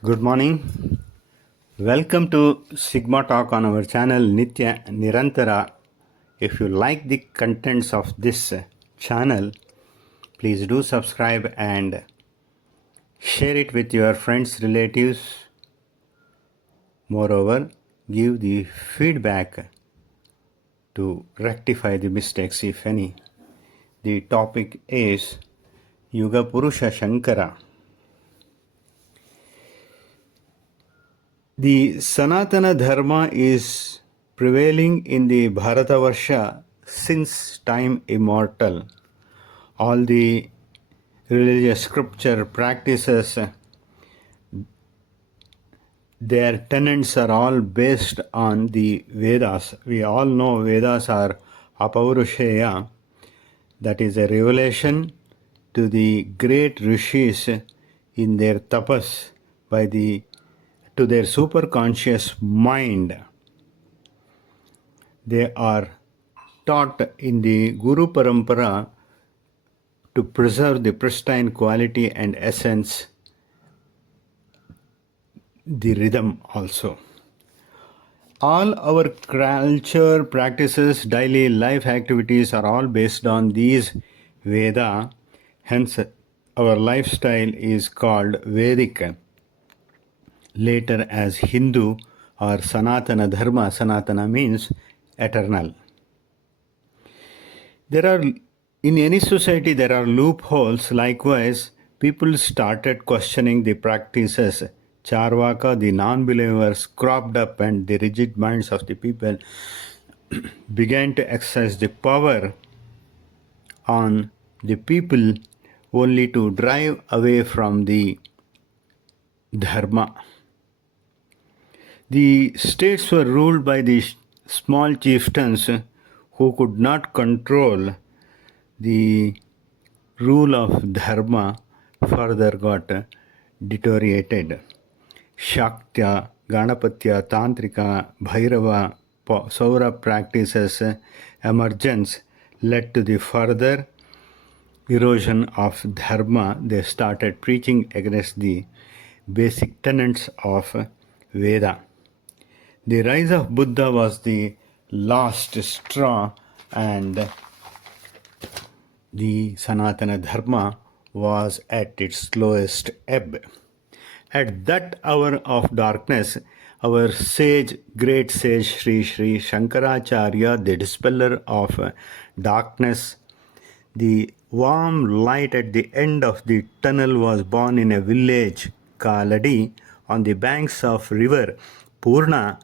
Good morning. Welcome to Sigma Talk on our channel Nitya Nirantara. If you like the contents of this channel, please do subscribe and share it with your friends, relatives. Moreover, give the feedback to rectify the mistakes, if any. The topic is Yuga Purusha Shankara. The Sanatana Dharma is prevailing in the Bharatavarsha since time immortal. All the religious scripture practices, their tenets are all based on the Vedas. We all know Vedas are Apaurusheya, that is a revelation to the great rishis in their tapas by the to their superconscious mind. They are taught in the Guru Parampara to preserve the pristine quality and essence, the rhythm also. All our culture, practices, daily life activities are all based on these Veda. Hence, our lifestyle is called Vedic. Later, as Hindu or Sanatana Dharma, Sanatana means eternal. There are, in any society, there are loopholes. Likewise, people started questioning the practices. Charvaka, the non-believers, cropped up, and the rigid minds of the people began to exercise the power on the people only to drive away from the dharma. The states were ruled by the small chieftains who could not control the rule of dharma further got deteriorated. Shaktya, Ganapatya, Tantrika, Bhairava, Saura practices emergence led to the further erosion of dharma. They started preaching against the basic tenets of Veda. The rise of Buddha was the last straw, and the Sanatana Dharma was at its lowest ebb. At that hour of darkness, our sage, great sage Sri Sri Shankaracharya, the dispeller of darkness, the warm light at the end of the tunnel, was born in a village, Kaladi, on the banks of river Purna,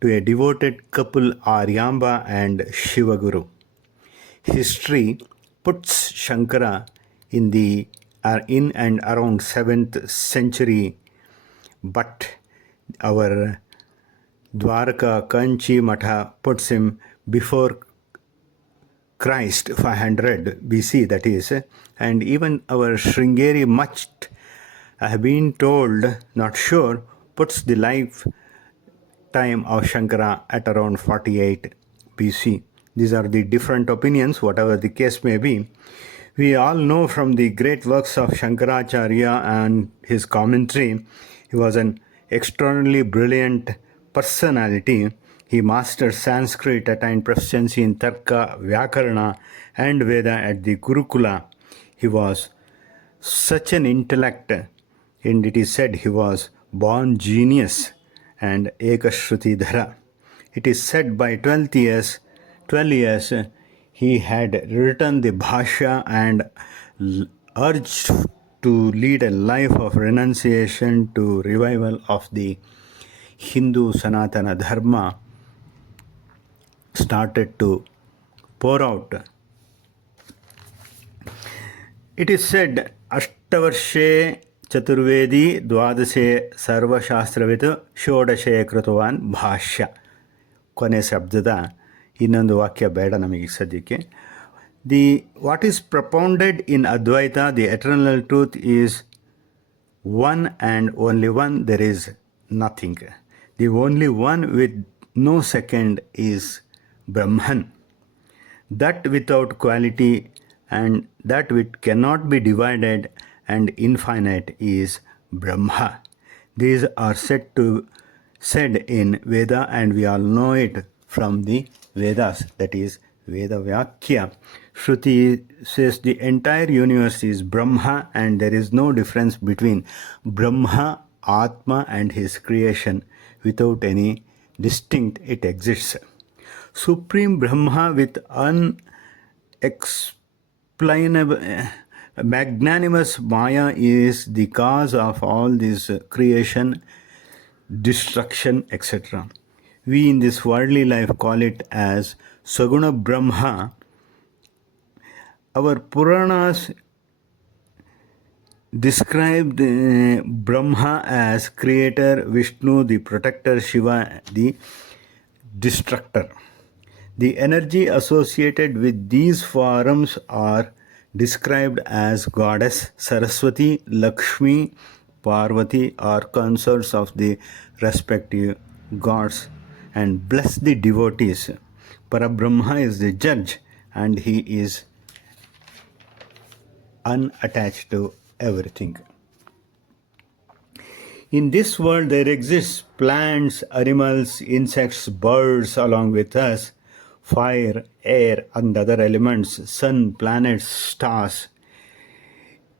to a devoted couple Aryamba and Shivaguru. History puts Shankara in and around 7th century, but our Dwarka Kanchi Matha puts him before Christ 500 BC, that is, and even our Sringeri Macht, I have been told, not sure, puts the lifetime of Shankara at around 48 BC. These are the different opinions, whatever the case may be. We all know from the great works of Shankaracharya and his commentary, he was an extraordinarily brilliant personality. He mastered Sanskrit, attained proficiency in Tarka, Vyakarana, and Veda at the Gurukula. He was such an intellect, and it is said he was born genius and Ekashrutidhara. It is said by 12 years, he had written the Bhashya and urged to lead a life of renunciation to revival of the Hindu Sanatana Dharma started to pour out. It is said, Ashtavarshe Chaturvedi Dwadase Sarvashastravitu Shodashe Krutavan Bhashya. ಕೊನೆ ಶಬ್ದದ ಇನ್ನೊಂದು ವಾಕ್ಯ ಬೇಡ ನಮಗೆ ಸದ್ಯಕ್ಕೆ. What is propounded in Advaita, the eternal truth, is one and only one. There is nothing. The only one with no second is Brahman. That without quality and that which cannot be divided and infinite is Brahma. These are said in Veda, and we all know it from the Vedas, that is Veda Vyakya. Shruti says the entire universe is Brahma and there is no difference between Brahma, Atma and his creation. Without any distinct, it exists. Supreme Brahma with unexplainable magnanimous Maya is the cause of all this creation, destruction, etc. We in this worldly life call it as Saguna Brahma. Our Puranas described Brahma as creator, Vishnu the protector, Shiva the destructor. The energy associated with these forms are described as goddess Saraswati, Lakshmi, Parvati are consorts of the respective gods and bless the devotees. Parabrahma is the judge and he is unattached to everything. In this world, there exists plants, animals, insects, birds along with us, fire, air, and other elements, sun, planets, stars.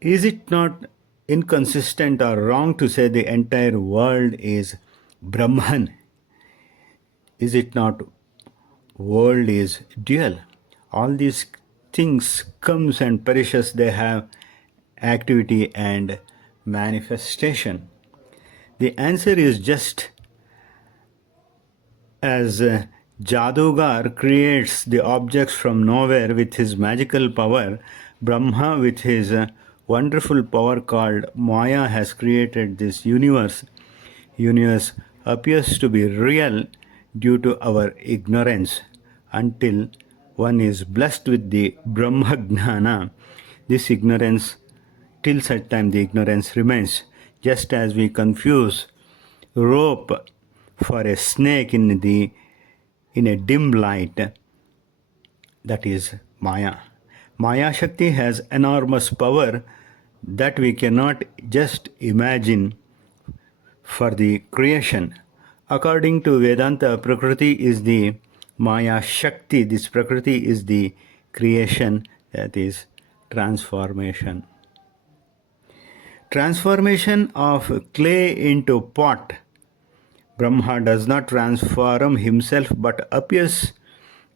Is it not inconsistent or wrong to say the entire world is Brahman? Is it not world is dual? All these things comes and perishes, they have activity and manifestation. The answer is just as Jadugar creates the objects from nowhere with his magical power, Brahma with his wonderful power called Maya has created this universe. Universe appears to be real due to our ignorance. Until one is blessed with the Brahma Gnana, this ignorance, till such time the ignorance remains. Just as we confuse rope for a snake in a dim light, that is Maya. Maya Shakti has enormous power that we cannot just imagine for the creation. According to Vedanta, Prakriti is the Maya Shakti. This Prakriti is the creation, that is transformation. Transformation of clay into pot. Brahma does not transform himself but appears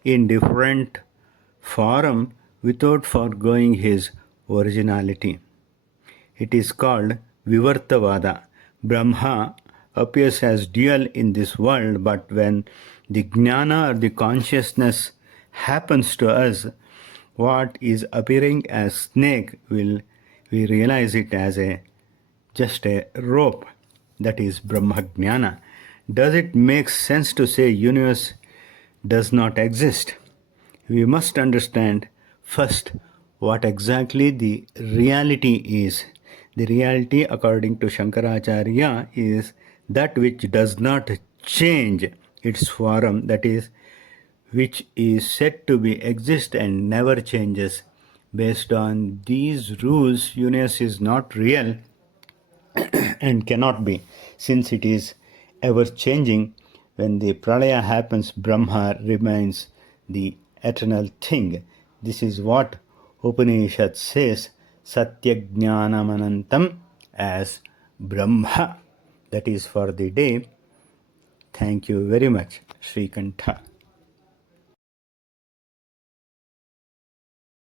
in different form without foregoing his originality. It is called Vivartavada. Brahma appears as dual in this world, but when the jnana or the consciousness happens to us, what is appearing as snake we realize it as just a rope, that is Brahma Jnana. Does it make sense to say universe does not exist? We must understand first what exactly the reality is. The reality, according to Shankaracharya, is that which does not change its form, that is, which is said to be exist and never changes. Based on these rules, universe is not real and cannot be, since it is ever changing. When the pralaya happens, Brahma remains the eternal thing. This is what Upanishad says, Satyajnanamanantam, as Brahma. That is for the day. Thank you very much, Sri Kantha.